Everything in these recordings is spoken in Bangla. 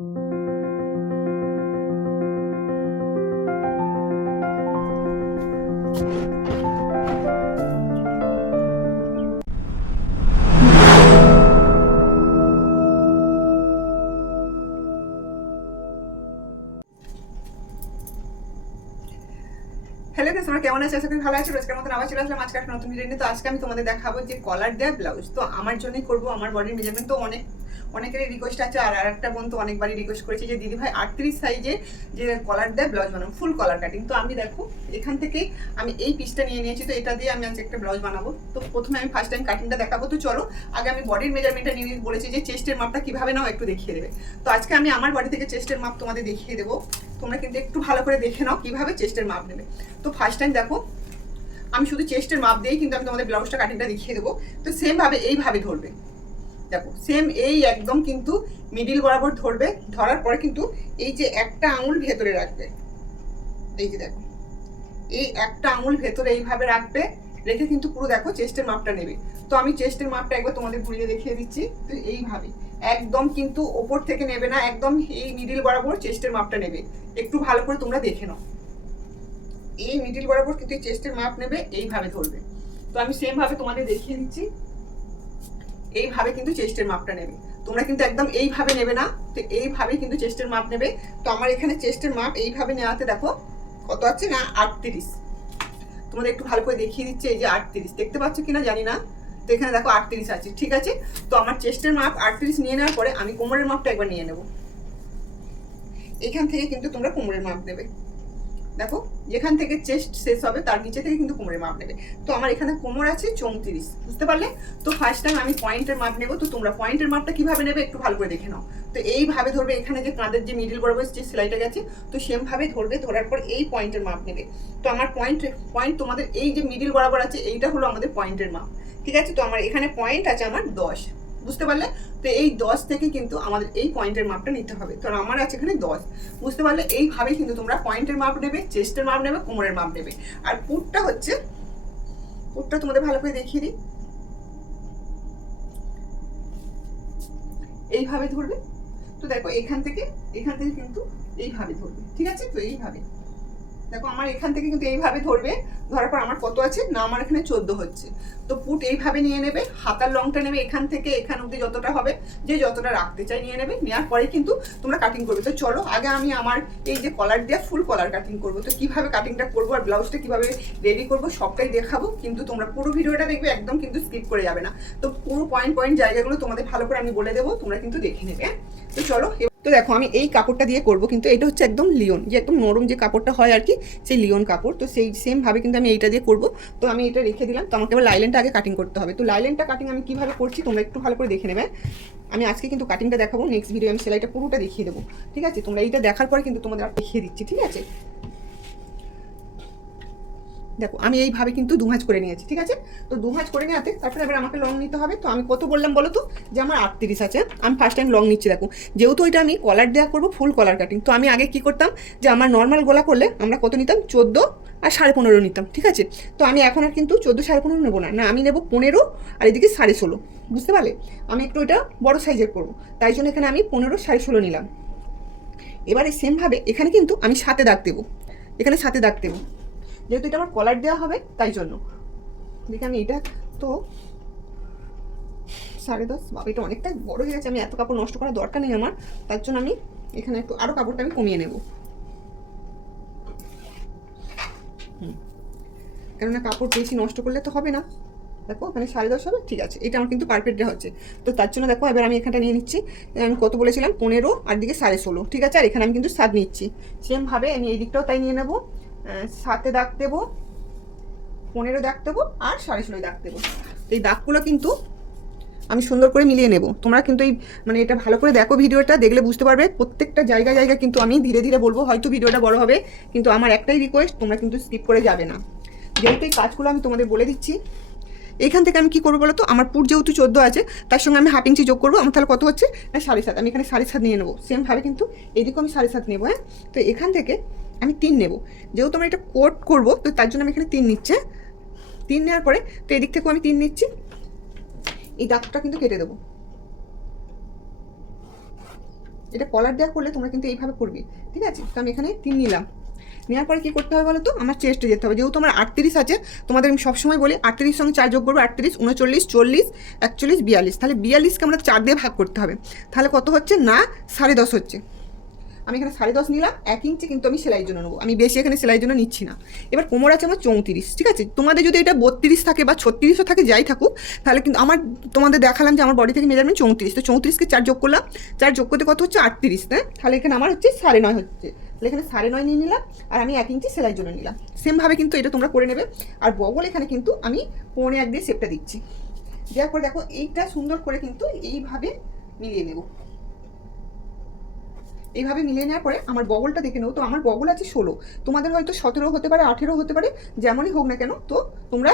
হ্যালো ফ্রেন্ডস তোমরা কেমন আছো? আশা করি ভালো আছো। রোজকার মতন আবার চলে আসলাম আজকে একটা নতুন ভিডিও তো আজকে আমি তোমাদের দেখাবো যে কলার দেওয়া ব্লাউজ তো আমার জন্যই করব, আমার বডির মেজারমেন্ট তো অনেক অনেকেরই রিকোয়েস্ট আছে, আর আরেকটা বোন তো অনেকবারই রিকোয়েস্ট করেছে যে, দিদি ভাই, আটত্রিশ সাইজে যে কলার দেয় ব্লাউজ বানাবো ফুল কলার কাটিং তো আমি দেখো, এখান থেকে আমি এই পিসটা নিয়ে নিয়েছি, তো এটা দিয়ে আমি আজকে একটা ব্লাউজ বানাবো। তো প্রথমে আমি ফার্স্ট টাইম কাটিংটা দেখাবো, তো চলো, আগে আমি বডির মেজারমেন্টটা নিয়ে নিয়ে বলেছি যে চেস্টের মাপটা কীভাবে নাও, একটু দেখিয়ে দেবে। তো আজকে আমি আমার বডি থেকে চেস্টের মাপ তোমাদের দেখিয়ে দেবো। তোমরা কিন্তু একটু ভালো করে দেখে নাও, কীভাবে চেস্টের মাপ নেবে। তো ফার্স্ট টাইম দেখো, আমি শুধু চেস্টের মাপ দিয়েই কিন্তু আমি তোমাদের ব্লাউজটা কাটিংটা দেখিয়ে দেবো। তো সেমভাবে এইভাবে ধরবে। দেখো সেম এই একদম কিন্তু মিডিল বরাবর ধরবে, ধরার পরে কিন্তু এই যে একটা আঙুল ভেতরে রাখবে, এই যে দেখো, এই একটা আঙুল ভেতরে এইভাবে রাখবে, রেখে কিন্তু পুরো দেখো চেস্টের মাপটা নেবে। তো আমি চেস্টের মাপটা একবার তোমাদের ঘুরিয়ে দেখিয়ে দিচ্ছি, তো এইভাবে। একদম কিন্তু ওপর থেকে নেবে না, একদম এই মিডিল বরাবর চেস্টের মাপটা নেবে। একটু ভালো করে তোমরা দেখে নাও। এই মিডিল বরাবর কিন্তু এই চেস্টের মাপ নেবে, এইভাবে ধরবে। তো আমি সেম ভাবে তোমাদের দেখিয়ে দিচ্ছি। এইভাবে কিন্তু চেস্টের মাপটা নেবে। তোমরা কিন্তু একদম এইভাবে নেবে না, তো এইভাবে কিন্তু চেস্টের মাপ নেবে। তো আমার এখানে চেস্টের মাপ এইভাবে নেওয়াতে দেখো, কত আছে না? আটত্রিশ। তোমাদের একটু ভালো করে দেখিয়ে দিচ্ছে, এই যে আটত্রিশ। দেখতে পাচ্ছ কিনা? জানি না। তো এখানে দেখো আটত্রিশ আছে, ঠিক আছে? তো আমার চেস্টের মাপ আটত্রিশ নিয়ে নেওয়ার পরে আমি কোমরের মাপটা একবার নিয়ে নেব। এখান থেকে কিন্তু তোমরা কোমরের মাপ নেবে। দেখো, যেখান থেকে চেস্ট শেষ হবে, তার নিচে থেকে কিন্তু কোমরের মাপ নেবে। তো আমার এখানে কোমর আছে চৌত্রিশ, বুঝতে পারলে? তো ফার্স্ট টাইম আমি পয়েন্টের মাপ নেব, তো তোমরা পয়েন্টের মাপটা কীভাবে নেবে একটু ভালো করে দেখে নাও। তো এইভাবে ধরবে এখানে যে কাঁধের যে মিডিল বরাবর যে সেলাইটা গেছে, তো সেমভাবে ধরবে, ধরার পর এই পয়েন্টের মাপ নেবে। তো আমার পয়েন্ট পয়েন্ট তোমাদের এই যে মিডিল বরাবর আছে, এইটা হলো আমাদের পয়েন্টের মাপ ঠিক আছে? তো আমার এখানে পয়েন্ট আছে আমার দশ। বুঝতে পারলে? তো এই দশ থেকে কিন্তু আমাদের এই পয়েন্টের মাপটা নিতে হবে। তো আমার আছে এখানে দশ। বুঝতে পারলে এইভাবেই কিন্তু তোমরা পয়েন্টের মাপ নেবে, চেস্টের মাপ নেবে, কোমরের মাপ নেবে। আর পুটটা হচ্ছে, পুটটা তোমাদের ভালো করে দেখিয়ে দিই। এইভাবে ধরবে। তো দেখো এখান থেকে এখান থেকে কিন্তু এইভাবে ধরবে। ঠিক আছে? তো এইভাবে। দেখো, আমার এখান থেকে কিন্তু এইভাবে ধরবে, ধরার পর আমার কত আছে? না, আমার এখানে চোদ্দ হচ্ছে। তো পুট এইভাবে নিয়ে নেবে, হাতার লংটা নেবে এখান থেকে, এখান অব্দি যতটা হবে, যে যতটা রাখতে চাই নিয়ে নেবে, নেওয়ার পরে কিন্তু তোমরা কাটিং করবে। তো চলো, আগে আমি আমার এই যে কলার দেওয়া ফুল কলার কাটিং করব। তো কীভাবে কাটিংটা করব আর ব্লাউজটা কীভাবে রেডি করব, সবটাই দেখাবো, কিন্তু তোমরা পুরো ভিডিওটা দেখবে, একদম কিন্তু স্কিপ করে যাবে না। তো পুরো পয়েন্ট পয়েন্ট জায়গাগুলো তোমাদের ভালো করে আমি বলে দেবো, তোমরা কিন্তু দেখে নেবে হ্যাঁ? তো চলো তো দেখো আমি এই কাপড়টা দিয়ে করব, কিন্তু এটা হচ্ছে একদম লিওন, যে একদম নরম যে কাপড়টা হয় আর কি, সেই লিওন কাপড়। তো সেই সেমভাবে কিন্তু আমি এইটা দিয়ে করব। তো আমি এটা রেখে দিলাম, তো আমাকে এবার লাইলেনটা আগে কাটিং করতে হবে। তো লাইলেনটা কাটিং আমি কীভাবে করছি, তোমরা একটু ভালো করে দেখে নেবে। আমি আজকে কিন্তু কাটিংটা দেখাবো নেক্সট ভিডিও আমি সেলাইটা পুরোটা দেখিয়ে দেবো। ঠিক আছে? তোমরা এইটা দেখার পরে কিন্তু তোমাদের আর দেখিয়ে দিচ্ছি, ঠিক আছে? দেখো, আমি এইভাবে কিন্তু দু ভাঁজ করে নিয়েছি, ঠিক আছে? তো দু ভাঁজ করে নেওয়াতে তারপরে এবার আমাকে লং নিতে হবে। তো আমি কত বললাম বলো তো? যে আমার আটত্রিশ আছে। আমি ফার্স্ট টাইম লং নিচ্ছি, দেখো। যেহেতু ওইটা আমি কলার দেওয়া করব ফুল কলার কাটিং তো আমি আগে কি করতাম? যে আমার নর্মাল গোলা করলে আমরা কত নিতাম? চোদ্দ আর সাড়ে পনেরো নিতাম, ঠিক আছে? তো আমি এখন আর কিন্তু চোদ্দ সাড়ে পনেরো নেব না। না, আমি নেব পনেরো আর এদিকে সাড়ে ষোলো। বুঝতে পারলে? আমি একটু এটা বড় সাইজের করব। তাই জন্য এখানে আমি পনেরো সাড়ে ষোলো নিলাম। এবারে সেমভাবে এখানে কিন্তু আমি সাথে দাগ দেবো। এখানে সাথে দাগ দেবো। যেহেতু এটা আমার কলার দেওয়া হবে, তাই জন্য। দেখি আমি এটা তো সাড়ে দশ বাবা এটা অনেকটা বড় হয়ে গেছে। আমি এত কাপড় নষ্ট করার দরকার নেই আমার। তার জন্য আমি এখানে একটু আরও কাপড়টা আমি কমিয়ে নেব। কেননা কাপড় বেশি নষ্ট করলে তো হবে না। দেখো, ওখানে সাড়ে দশ হবে, ঠিক আছে। এটা আমার কিন্তু পারফেক্ট দেওয়া হচ্ছে। তো তার জন্য দেখো, এবার আমি এখানটা নিয়ে নিচ্ছি। আমি কত বলেছিলাম? পনেরো, আর দিকে সাড়ে ষোলো, ঠিক আছে? আর এখানে আমি কিন্তু সাত নিচ্ছি। সেমভাবে আমি এই দিকটাও তাই নিয়ে নেব। সাতে দাগ দেবো, পনেরো দাগ দেবো আর সাড়ে ষোলোই দাগ দেবো। এই দাগগুলো কিন্তু আমি সুন্দর করে মিলিয়ে নেব। তোমরা কিন্তু এই মানে এটা ভালো করে দেখো ভিডিওটা, দেখলে বুঝতে পারবে। প্রত্যেকটা জায়গা জায়গা কিন্তু আমি ধীরে ধীরে বলব, হয়তো ভিডিওটা বড় হবে, কিন্তু আমার একটাই রিকোয়েস্ট তোমরা কিন্তু স্কিপ করে যাবে না। যেহেতু এই কাজগুলো আমি তোমাদের বলে দিচ্ছি, এখান থেকে আমি কী করব বলো তো? আমার পুর যেহেতু চোদ্দ আছে, তার সঙ্গে আমি হাফ ইঞ্চি যোগ করব। আমার তাহলে কত হচ্ছে? না, সাড়ে সাত। আমি এখানে সাড়ে সাত নিয়ে নেব। সেমভাবে কিন্তু এদিকেও আমি সাড়ে সাত নেব হ্যাঁ? তো এখান থেকে আমি তিন নেব। যেহেতু আমরা এটা কোট করব, তো তার জন্য আমি এখানে তিন নিচ্ছে। তিন নেওয়ার পরে, তো এদিক থেকেও আমি তিন নিচ্ছি। এই দাগটা কিন্তু কেটে দেবো। এটা কলার দেওয়া করলে তোমরা কিন্তু এইভাবে করবে, ঠিক আছে? তো আমি এখানে তিন নিলাম। নেওয়ার পরে কী করতে হবে বলো তো আমার চেস্টে যেতে হবে। যেহেতু আমার আটত্রিশ আছে, তোমাদের আমি সবসময় বলি আটত্রিশ সঙ্গে চার যোগ করব আটত্রিশ, উনচল্লিশ, চল্লিশ, একচল্লিশ, বিয়াল্লিশ। তাহলে বিয়াল্লিশকে আমরা চার দিয়ে ভাগ করতে হবে। তাহলে কত হচ্ছে? না, সাড়ে দশ হচ্ছে। আমি এখানে সাড়ে দশ নিলাম, এক ইঞ্চি কিন্তু আমি সেলাইয়ের জন্য নেব। আমি বেশি এখানে সেলাইয়ের জন্য নিচ্ছি না। এবার কোমর আছে আমার চৌত্রিশ, ঠিক আছে? তোমাদের যদি এটা বত্রিশ থাকে বা ছত্রিশও থাকে, যাই থাকুক, তাহলে কিন্তু আমার, তোমাদের দেখালাম যে আমার বডি থেকে মেজারমেন্ট চৌত্রিশ। তো চৌত্রিশকে চার যোগ করলাম, চার যোগ করতে কত হচ্ছে? আটত্রিশ হ্যাঁ? তাহলে এখানে আমার হচ্ছে সাড়ে নয় হচ্ছে। তাহলে এখানে সাড়ে নয় নিয়ে নিলাম, আর আমি এক ইঞ্চি সেলাইয়ের জন্য নিলাম। সেমভাবে কিন্তু এটা তোমরা করে নেবে। আর বগল এখানে কিন্তু আমি পৌনে এক দিয়ে শেপটা দিচ্ছি। দেওয়ার পর দেখো, এইটা সুন্দর করে কিন্তু এইভাবে মিলিয়ে নেব। এইভাবে মিলিয়ে নেওয়ার পরে আমার বগলটা দেখে নেব তো আমার বগল আছে ষোলো। তোমাদের হয়তো সতেরো হতে পারে, আঠেরো হতে পারে, যেমনই হোক না কেন, তো তোমরা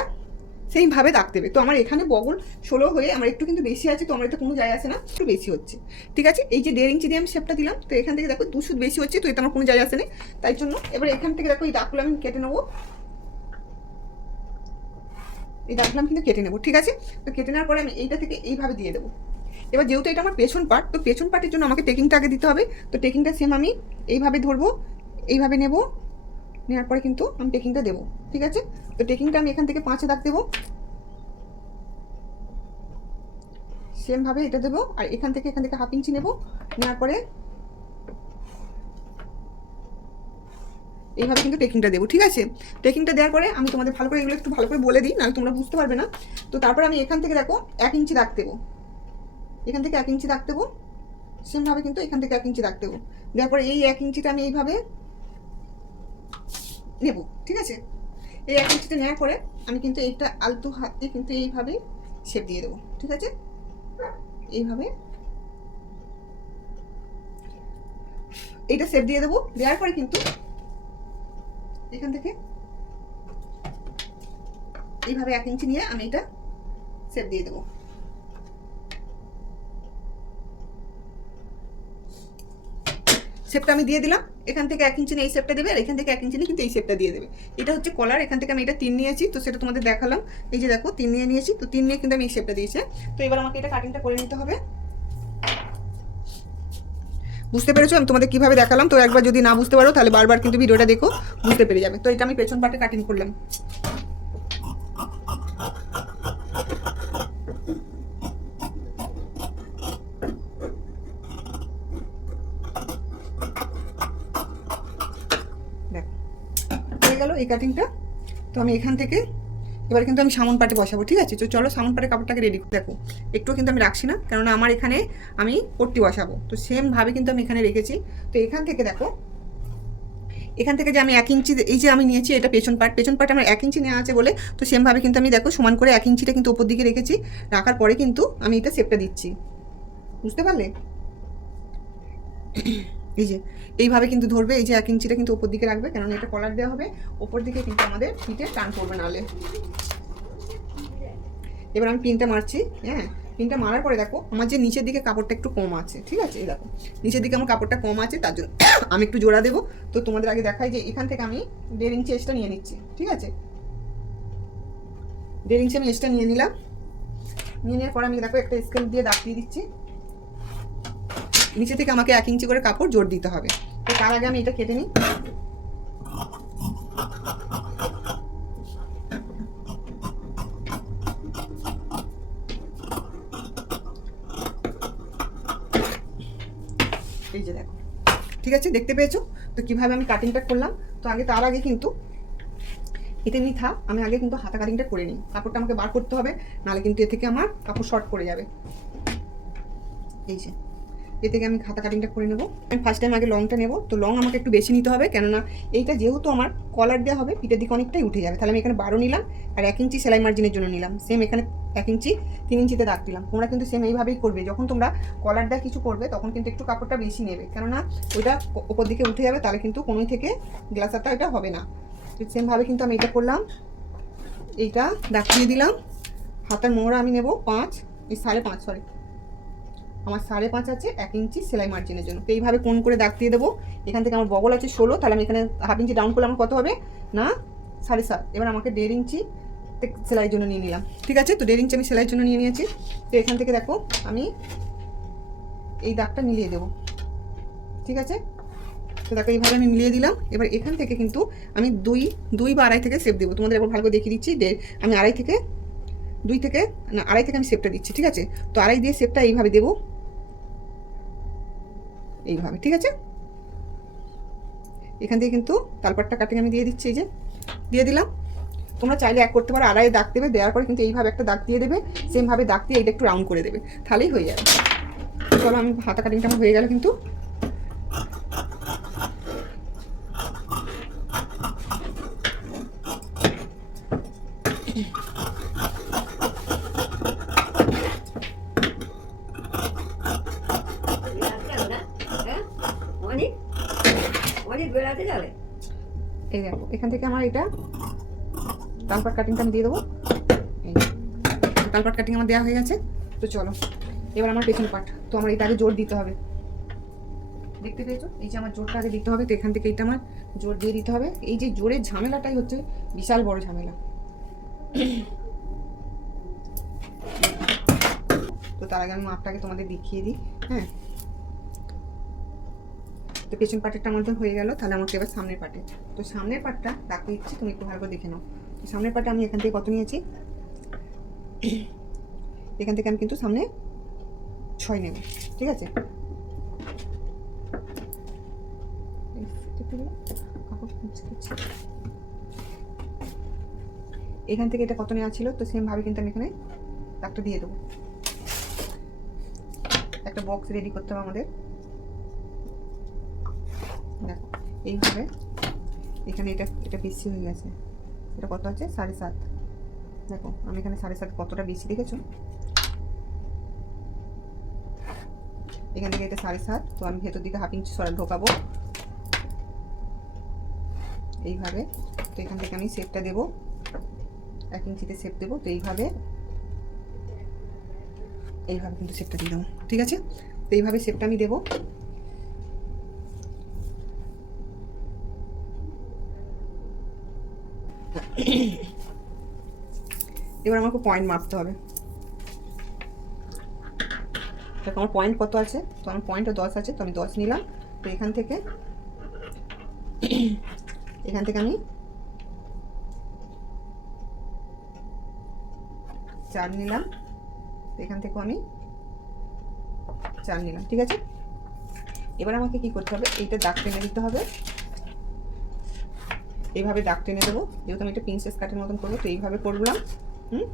সেইভাবে দাগ দেবে। তো আমার এখানে বগল ষোলো হয়ে আমার একটু কিন্তু বেশি আছে, তো আমার এটা কোনো যায় আসে না, একটু বেশি হচ্ছে। ঠিক আছে? এই যে দেড় ইঞ্চি দিয়ে আমি শেপটা দিলাম, তো এখান থেকে দেখো দু সুদ বেশি হচ্ছে, তো এটা আমার কোনো যায় আসে না তাই জন্য এবার এখান থেকে দেখো এই দাগগুলো আমি কেটে নেব। এই দাগগুলো আমি কিন্তু কেটে নেব, ঠিক আছে? তো কেটে নেওয়ার পরে আমি এইটা থেকে এইভাবে দিয়ে দেবো। এবার যেহেতু এটা আমার পেছন পার্ট তো পেছন পার্টের জন্য আমাকে টেকিংটা আগে দিতে হবে। তো টেকিংটা সেম আমি এইভাবে ধরবো, এইভাবে নেব, নেওয়ার পরে কিন্তু আমি টেকিংটা দেবো, ঠিক আছে? তো টেকিংটা আমি এখান থেকে পাঁচে দাগ দেবো। সেমভাবে এটা দেবো, আর এখান থেকে এখান থেকে হাফ ইঞ্চি নেব, নেওয়ার পরে এইভাবে কিন্তু টেকিংটা দেবো, ঠিক আছে? টেকিংটা দেওয়ার পরে আমি তোমাদের ভালো করে এগুলো একটু ভালো করে বলে দিই, নাহলে তোমরা বুঝতে পারবে না। তো তারপরে আমি এখান থেকে দেখো এক ইঞ্চি দাগ দেবো। এখান থেকে এক ইঞ্চি দাগ দেবো। সেমভাবে কিন্তু এখান থেকে এক ইঞ্চি দাগ দেবো। দেওয়ার পরে এই এক ইঞ্চিটা আমি এইভাবে নেব, ঠিক আছে? এই এক ইঞ্চিটা নেওয়ার পরে আমি কিন্তু এইটা আলতু হাত দিয়ে কিন্তু এইভাবে শেপ দিয়ে দেবো, ঠিক আছে? এইভাবে এইটা শেপ দিয়ে দেবো। দেওয়ার পরে কিন্তু এখান থেকে এইভাবে এক ইঞ্চি নিয়ে আমি এটা শেপ দিয়ে দেবো। শেপটা আমি দিয়ে দিলাম। এখান থেকে এক ইঞ্চি এই শেপটা দেবে, আর এখান থেকে এক ইঞ্চি কিন্তু এই শেপটা দিয়ে দেবে। এটা হচ্ছে কলার এখান থেকে আমি এটা তিন নিয়েছি, তো সেটা তোমাদের দেখালাম। এই যে দেখো, তিন নিয়ে নিয়েছি, তো তিন নিয়ে কিন্তু আমি এই শেপটা দিয়েছি। তো এবার আমাকে এটা কাটিংটা করে নিতে হবে। বুঝতে পেরেছ? আমি তোমাদের কীভাবে দেখালাম? তো একবার যদি না বুঝতে পারো, তাহলে বারবার কিন্তু ভিডিওটা দেখো, বুঝতে পেরে যাবে। তো এটা আমি পেছন পাটে কাটিং করলাম দেখো হয়ে গেল এই কাটিংটা তো আমি এখান থেকে এবার কিন্তু আমি সামন পাটে বসাবো, ঠিক আছে? তো চলো সামন পাটে কাপড়টাকে রেডি করে দেখো। একটু কিন্তু আমি রাখছি না, কেননা আমার এখানে আমি পট্টি বসাবো। তো সেমভাবে কিন্তু আমি এখানে রেখেছি। তো এখান থেকে দেখো, এখান থেকে যে আমি এক ইঞ্চি এই যে আমি নিয়েছি এটা পেছন পাট। পেছন পাট আমার এক ইঞ্চি নেওয়া আছে বলে তো সেমভাবে কিন্তু আমি দেখো সমান করে এক ইঞ্চিটা কিন্তু ওপর দিকে রেখেছি। রাখার পরে কিন্তু আমি এটা শেপটা দিচ্ছি। বুঝতে পারলে? এই যে, এইভাবে কিন্তু ধরবে, এই যে এক ইঞ্চিটা কিন্তু ওপর দিকে রাখবে, কেননা এটা কলার দেওয়া হবে, ওপর দিকে কিন্তু আমাদের পিঠে টান পড়বে নাহলে এবার আমি পিনটা মারছি হ্যাঁ পিনটা মারার পরে দেখো, আমার যে নিচের দিকে কাপড়টা একটু কম আছে, ঠিক আছে, এই দেখো, নিচের দিকে আমার কাপড়টা কম আছে, তার জন্য আমি একটু জোড়া দেবো। তো তোমাদের আগে দেখাই যে এখান থেকে আমি দেড় ইঞ্চি এক্সট্রা নিয়ে নিচ্ছি, ঠিক আছে? দেড় ইঞ্চি আমি এক্সট্রা নিয়ে নিলাম। নিয়ে নেওয়ার পরে আমি দেখো একটা স্কেল দিয়ে দাগ দিয়ে দিচ্ছি। নিচে থেকে আমাকে এক ইঞ্চি করে কাপড় জোর দিতে হবে। তো তার আগে আমি এটা কেটে নিই। এই যে দেখো। ঠিক আছে? দেখতে পেয়েছ? তো কীভাবে আমি কাটিংটা করলাম? তো আগে তার আগে কিন্তু এটা নিয়ে থাক। আমি আগে কিন্তু হাতা কাটিংটা করে নিই। কাপড়টা আমাকে বার করতে হবে, নাহলে কিন্তু এ থেকে আমার কাপড় শর্ট পড়ে যাবে। এই যে। এ থেকে আমি খাতা কাটিংটা করে নেব। আমি ফার্স্ট টাইম আগে লংটা নেব। তো লং আমাকে একটু বেশি নিতে হবে, কেননা এইটা যেহেতু আমার কলার দেওয়া হবে, পিঠের দিকে অনেকটাই উঠে যাবে। তাহলে আমি এখানে বারো নিলাম আর এক ইঞ্চি সেলাই মার্জিনের জন্য নিলাম। সেম এখানে এক ইঞ্চি, তিন ইঞ্চিতে দাগ দিলাম। তোমরা কিন্তু সেম এইভাবেই করবে। যখন তোমরা কলার দেওয়া কিছু করবে, তখন কিন্তু একটু কাপড়টা বেশি নেবে। কেননা ওইটা ওপর দিকে উঠে যাবে, তাহলে কিন্তু কোনোই থেকে গ্লাসারটা এটা হবে না। সেমভাবে কিন্তু আমি এটা করলাম। এইটা দাগ দিয়ে দিলাম। হাতার মোহরা আমি নেব পাঁচ, এই সাড়ে পাঁচ সরি আমার সাড়ে পাঁচ আছে, এক ইঞ্চি সেলাই মার্জিনের জন্য। তো এইভাবে কোন করে দাগ দিয়ে দেবো? এখান থেকে আমার বগল আছে ষোলো, তাহলে আমি এখানে হাফ ইঞ্চি ডাউন করলে আমার কত হবে? না, সাড়ে সাত। এবার আমাকে দেড় ইঞ্চি সেলাইয়ের জন্য নিয়ে নিলাম। ঠিক আছে? তো দেড় ইঞ্চি আমি সেলাইয়ের জন্য নিয়ে নিয়েছি। তো এখান থেকে দেখো, আমি এই দাগটা মিলিয়ে দেবো। ঠিক আছে? তো দেখো, এইভাবে আমি মিলিয়ে দিলাম। এবার এখান থেকে কিন্তু আমি দুই দুই বা আড়াই থেকে সেপ দেবো। তোমাদের একবার ভালো করে দেখিয়ে দিচ্ছি। আমি আড়াই থেকে, দুই থেকে, না, আড়াই থেকে আমি সেপটা দিচ্ছি। ঠিক আছে? তো আড়াই দিয়ে সেপটা এইভাবে দেবো। এইভাবে, ঠিক আছে? এখান থেকে কিন্তু তালপাটটা কাটিং আমি দিয়ে দিচ্ছি, এই যে। দিয়ে দিলাম। তোমরা চাইলে এক করতে পারো, আড়াই দাগ দেবে, দেওয়ার পরে কিন্তু এইভাবে একটা দাগ দিয়ে দেবে সেমভাবে দাগ দিয়ে এইটা একটু রাউন্ড করে দেবে। তাহলেই হয়ে যাবে। চলো আমি হাতা কাটিংটা আমার হয়ে গেল কিন্তু বেড়াতে যাবে না হ্যাঁ অনেক অনেক বেড়াতে যাবে এই দেখো এখান থেকে আমার এটা তালপাট কাটিংটা আমি দিয়ে দেবো। তালপাট কাটিং আমার দেওয়া হয়ে গেছে। তো চলো, এবার আমার পেছন পাট তো আমার এটা আগে জোর দিতে হবে। দেখতে পেয়েছ? এই যে আমার জোরটা আগে দিতে হবে, তো এখান থেকে এটা আমার জোর দিয়ে দিতে হবে। এই যে জোরের ঝামেলাটাই হচ্ছে বিশাল বড় ঝামেলা। তো তার আগে আমি মাপটাকে তোমাদের দেখিয়ে দিই হ্যাঁ? তো পেছন পাটেরটা আমাদের হয়ে গেল, তাহলে আমাকে এবার সামনের পাটে। তো সামনের পাটটা ডাকে দিচ্ছি, তুমি একটু ভালো করে দেখে নাও। তো সামনের পাটে আমি এখান থেকে কত নিয়েছি? এখান থেকে আমি কিন্তু সামনে ছয় নেব, ঠিক আছে? এখান থেকে এটা কত নেওয়া ছিল? তো সেম ভাবে কিন্তু আমি এখানে দাগটা দিয়ে দেবো। একটা বক্স রেডি করতে হবে আমাদের দেখো এইভাবে। এখানে এটা এটা বেশি হয়ে গেছে। এটা কত আছে? সাড়ে সাত। দেখো, আমি এখানে সাড়ে সাত কতটা বেশি দেখেছ? এখান থেকে এটা সাড়ে সাত, তো আমি ভেতর দিকে হাফ ইঞ্চি সরা ঢোকাবো। এইভাবে। তো এখান থেকে আমি শেপটা দেবো। এক ইঞ্চিতে শেপ দেবো, তো এইভাবে। এইভাবে কিন্তু শেপটা দিয়ে দেবো। ঠিক আছে? তো এইভাবে শেপটা আমি দেবো। এবার আমাকে পয়েন্ট মাপতে হবে। দেখো, আমার পয়েন্ট কত আছে? তো আমার পয়েন্টও দশ আছে, তো আমি দশ নিলাম। তো এখান থেকে এখান থেকে আমি চার নিলাম। এখান থেকেও আমি চার নিলাম, ঠিক আছে? এবার আমাকে কি করতে হবে? এইটা দাগ টেনে দিতে হবে। এইভাবে দাগ টেনে দেবো। যেহেতু আমি এটা প্রিন্সেস কাটের মতন করব, তো এইভাবে করলাম হুম?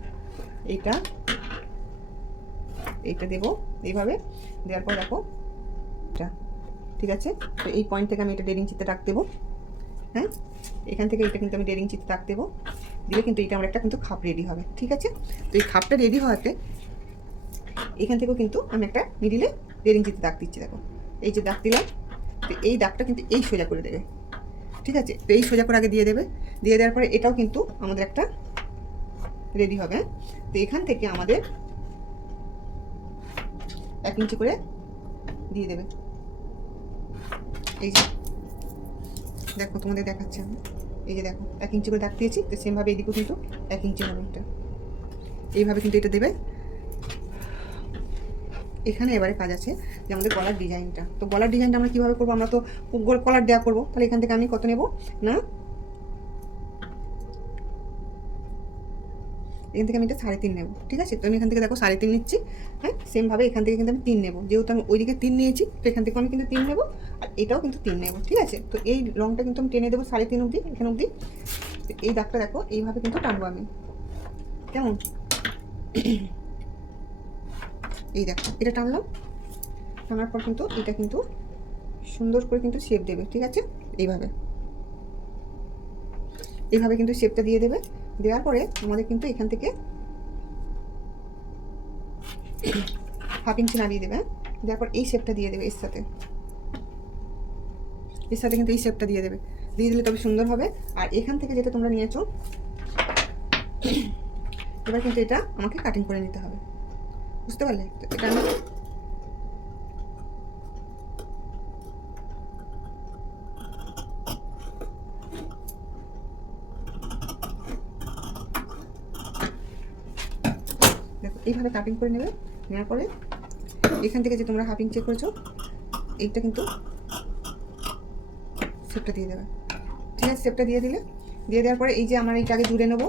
এইটা এইটা দেবো। এইভাবে দেওয়ার পর দেখো, এটা, ঠিক আছে? তো এই পয়েন্ট থেকে আমি এটা ডেরিং চিত্তে ডাক দেবো। হ্যাঁ? এখান থেকে এটা কিন্তু আমি ডেরিং চিত্তে ডাক দেবো। দিলে কিন্তু এটা আমার একটা কিন্তু খাপ রেডি হবে, ঠিক আছে? তো এই খাপটা রেডি হওয়াতে এখান থেকেও কিন্তু আমি একটা মিডিলে ডেরিং চিত্তে দাগ দিচ্ছি, দেখো। এই যে দাগ দিলাম, তো এই দাগটা কিন্তু এই সোজা করে দেবে। ঠিক আছে? তো এই সোজা করে আগে দিয়ে দেবে। দিয়ে দেওয়ার পরে এটাও কিন্তু আমাদের একটা রেডি হবে? তো এখান থেকে আমাদের এক ইঞ্চি করে দিয়ে দেবে। এই যে, দেখো তোমাদের দেখাচ্ছি আমি। এই যে দেখো, এক ইঞ্চি করে দাগ দিয়েছি। তো সেমভাবে এদিকেও কিন্তু এক ইঞ্চি হবে এটা। এইভাবে কিন্তু এটা দেবে। এখানে এবারে কাজ আছে যে আমাদের গলার ডিজাইনটা। তো গলার ডিজাইনটা আমরা কীভাবে করব? আমরা তো গোল- কলার দেওয়া করব। তাহলে এখান থেকে আমি কত নেব? না? এখান থেকে আমি এটা সাড়ে তিন নেব, ঠিক আছে? তো আমি এখান থেকে দেখো সাড়ে তিন নিচ্ছি। হ্যাঁ সেমভাবে এখান থেকে কিন্তু আমি তিন নেব। যেহেতু আমি ওইদিকে তিন নিয়েছি, তো এখান থেকে আমি কিন্তু তিন নেব আর এটাও কিন্তু তিন নেব, ঠিক আছে? তো এই রংটা কিন্তু আমি টেনে দেবো সাড়ে তিন অবধি, এখানে অবধি। এই দাগটা দেখো, এইভাবে কিন্তু টানবো আমি। কেমন? এই দেখো, এটা টানলাম। টানার পর কিন্তু এটা কিন্তু সুন্দর করে কিন্তু শেপ দেবে, ঠিক আছে? এইভাবে। এইভাবে কিন্তু শেপটা দিয়ে দেবে। দেওয়ার পরে আমাদের কিন্তু এখান থেকে হাফ ইঞ্চি নাড়িয়ে দেবে হ্যাঁ? দেওয়ার পর এই শেপটা দিয়ে দেবে এর সাথে। এর সাথে কিন্তু এই শেপটা দিয়ে দেবে। দিয়ে দিলে তবে সুন্দর হবে। আর এখান থেকে যেটা তোমরা নিয়েছো, এবার কিন্তু এটা আমাকে কাটিং করে নিতে হবে। বুঝতে পারলে এটা আমি এইভাবে কাটিং করে নেবে নেওয়ার পরে এখান থেকে যে তোমরা হাফ ইঞ্চি করেছ এইটা কিন্তু সেপটা দিয়ে দেবে ঠিক আছে সেপটা দিয়ে দিলে দিয়ে দেওয়ার পরে এই যে আমার এইটাকে জুড়ে নেব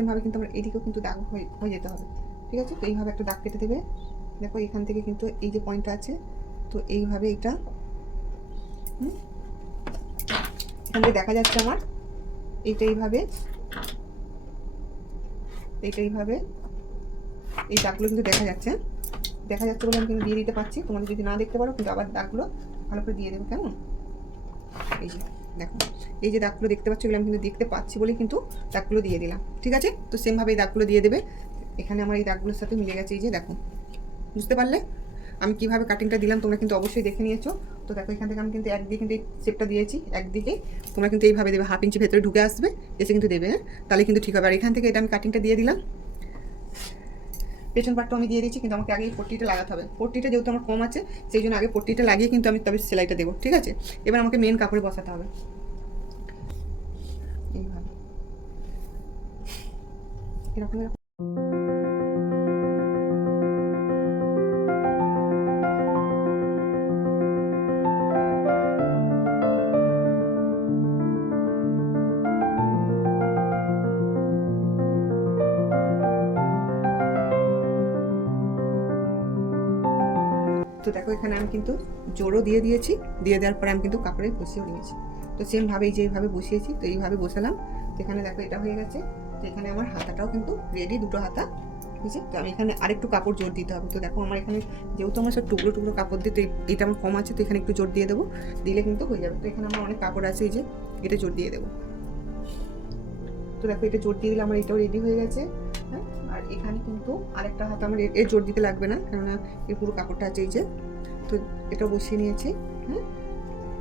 সেমভাবে কিন্তু আমার এদিকেও কিন্তু দাগ হয়ে যেতে হবে। ঠিক আছে? তো এইভাবে একটা দাগ কেটে দেবে। দেখো, এখান থেকে কিন্তু এই যে পয়েন্টটা আছে, তো এইভাবে এটা এখান থেকে দেখা যাচ্ছে আমার এইটা এইভাবে এইটা এইভাবে, এই দাগগুলো কিন্তু দেখা যাচ্ছে। দেখা যাচ্ছে বলে আমি কিন্তু দিয়ে দিতে পারছি। তোমাদের যদি না দেখতে পারো, কিন্তু আবার দাগগুলো ভালো করে দিয়ে দেবো, কেমন? এই যে। দেখো, এই যে দাগগুলো দেখতে পাচ্ছ, এগুলো আমি কিন্তু দেখতে পাচ্ছি বলেই কিন্তু দাগগুলো দিয়ে দিলাম, ঠিক আছে? তো সেমভাবে এই দাগগুলো দিয়ে দেবে। এখানে আমার এই দাগগুলোর সাথে মিলে গেছে, এই যে দেখো, বুঝতে পারলে? আমি কীভাবে কাটিংটা দিলাম, তোমরা কিন্তু অবশ্যই দেখে নিয়েছো। তো দেখো, এখান থেকে আমি কিন্তু একদিকে কিন্তু এই শেপটা দিয়েছি, একদিকে তোমরা কিন্তু এইভাবে দেবে হাফ ইঞ্চি ভেতরে ঢুকে আসবে, এসে কিন্তু দেবে হ্যাঁ? তাহলে কিন্তু ঠিক হবে। আর এখান থেকে এটা আমি কাটিংটা দিয়ে দিলাম। পেছন পাটটা আমি দিয়ে দিচ্ছি কিন্তু আমাকে আগে পট্টিটা লাগাতে হবে। পট্টিটা যেহেতু আমার কম আছে, সেই জন্য আগে পট্টিটা লাগিয়ে কিন্তু আমি তবে সেলাইটা দেবো, ঠিক আছে? এবার আমাকে মেন কাপড়ে বসাতে হবে। এইভাবে। এরকম এরকম। তো দেখো এখানে আমি কিন্তু জোরও দিয়ে দিয়েছি। দিয়ে দেওয়ার পরে আমি কিন্তু কাপড়ে বসিয়েও নিয়েছি। তো সেমভাবে এই যে এইভাবে বসিয়েছি তো এইভাবে বসালাম। তো এখানে দেখো এটা হয়ে গেছে। তো এখানে আমার হাতাটাও কিন্তু রেডি দুটো হাতা, ঠিক আছে? তো আমি এখানে আরেকটু কাপড় জোর দিতে হবে। তো দেখো আমার এখানে যেহেতু আমার সব টুকরো টুকরো কাপড় দিয়ে তো এটা আমার কম আছে, তো এখানে একটু জোর দিয়ে দেবো। দিলে কিন্তু হয়ে যাবে। তো এখানে আমার অনেক কাপড় আছে, এই যে এটা জোর দিয়ে দেবো। তো দেখো এটা জোর দিয়ে দিলে আমার এটাও রেডি হয়ে গেছে। হ্যাঁ? আর এখানে কিন্তু আরেকটা হাত আমার এর- এর জোর দিতে লাগবে না, কেননা এই পুরো কাপড়টা আছে এই যে। তো এটা বসিয়ে নিয়েছি হ্যাঁ?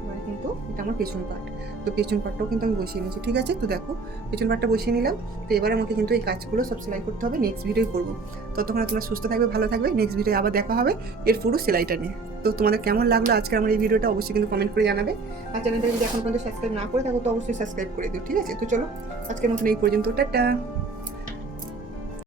এবারে কিন্তু এটা আমার পেছন পার্ট তো পেছন পার্টটাও কিন্তু আমি বসিয়ে নিয়েছি, ঠিক আছে? তো দেখো, পেছন পার্টটা বসিয়ে নিলাম। তো এবার আমাকে কিন্তু এই কাজগুলো সব সেলাই করতে হবে নেক্সট ভিডিও করব। ততক্ষণ তোমরা সুস্থ থাকবে, ভালো থাকবে নেক্সট ভিডিও আবার দেখা হবে, এর পুরো সেলাইটা নিয়ে। তো তোমাদের কেমন লাগল আজকে আমার এই ভিডিওটা অবশ্যই কিন্তু কমেন্ট করে জানাবে। আর চ্যানেলটা যদি এখন পর্যন্ত সাবস্ক্রাইব না করে থাকো, তো অবশ্যই সাবস্ক্রাইব করে দিও, ঠিক আছে? তো চলো, আজকের মতন এই পর্যন্ত, টাটা!